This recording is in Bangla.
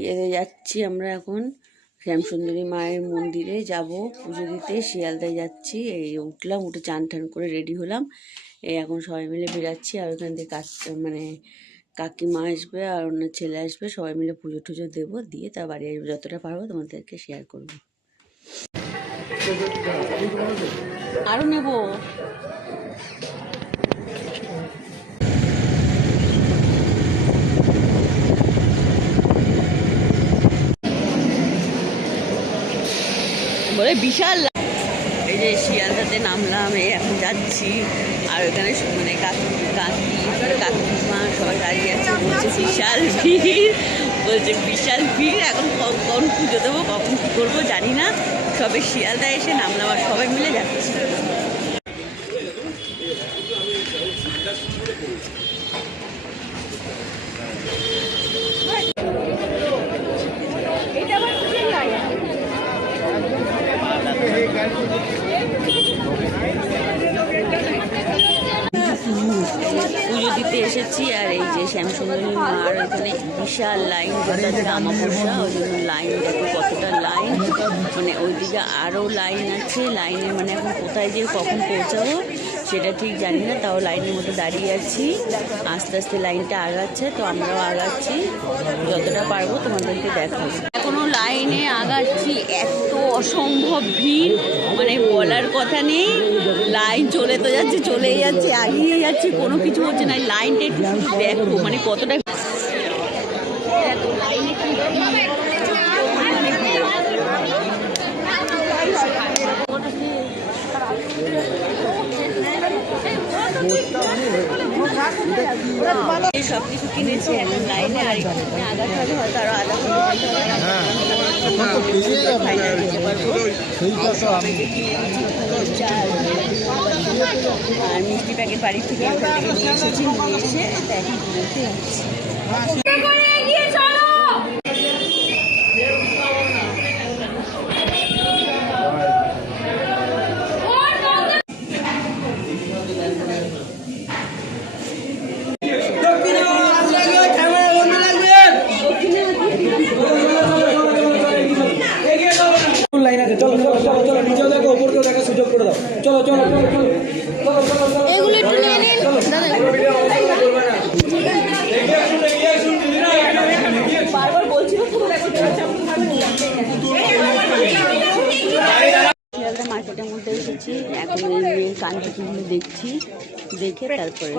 ইয়েতে যাচ্ছি আমরা এখন শ্যামসুন্দরী মায়ের মন্দিরে যাব পুজো দিতে। শিয়ালদায় যাচ্ছি। এই উঠলাম, উঠে চান টান করে রেডি হলাম। এই এখন সবাই মিলে বেরাচ্ছি। আর ওখান থেকে মানে কাকিমা আসবে আর ওনার ছেলে আসবে, সবাই মিলে পুজো টুজো দেবো, দিয়ে তা বাড়ি আসবো। যতটা পারবো তোমাদেরকে শেয়ার করবো। আরও নেব। বলে বিশাল, এই যে শিয়ালদাতে নামলাম, এই এখন যাচ্ছি। আর ওখানে মানে কাকিমা সবাই দাঁড়িয়ে আছে, বলছে বিশাল ভিড়, বলছে বিশাল ভিড়। এখন কখন পুজো দেবো, কখন কী করবো জানি না। সবে শিয়ালদায় এসে নামলাম আর সবাই মিলে যাচ্ছি। পুজো দিতে এসেছি। আর এই যে শ্যামসুন্দরী মার এখানে বিশাল লাইন, যেটা আমাবস্যা, ওই জন্য লাইন দেখো কতটা লাইন। মানে ওইদিকে আরও লাইন আছে। লাইনে মানে এখন কোথায় যে কখন পৌঁছাবো সেটা ঠিক জানি না, তাও লাইনের মধ্যে দাঁড়িয়ে আছি। আস্তে আস্তে লাইনটা আগাচ্ছে, তো আমরাও আগাচ্ছি, যতটা পারবো তোমাদেরকে দেখাবো। এখনো লাইনে আগাচ্ছি, এত অসম্ভব ভিড় মানে বলার কথা নেই। লাইন চলে তো যাচ্ছে, চলেই যাচ্ছে, আগিয়ে যাচ্ছে, কোনো কিছু হচ্ছে না। লাইনটা একটু দেখো মানে কতটা লাইনে কি সব কিছু কিনেছে। এখন লাইনে আর আগাতে হবে, হয়তো আরো আধা আর মিষ্টি প্যাকেট বাড়ির থেকে নিয়ে এসেছি, নিয়ে এসে এখন কিনতে যাচ্ছি। লাইন আছে, চলো চলো চলো চলো, নিচেও দেখো উপরকেও দেখা সুযোগ করে দাও। চলো চলো চলো চলো, এগুলো একটু নিয়ে নিন দাদা। বারবার বলছিল শিয়ালদা মার্কেটের মধ্যে এসেছি। এখন এই কাঞ্জিপুরগুলো দেখছি, দেখে তারপরে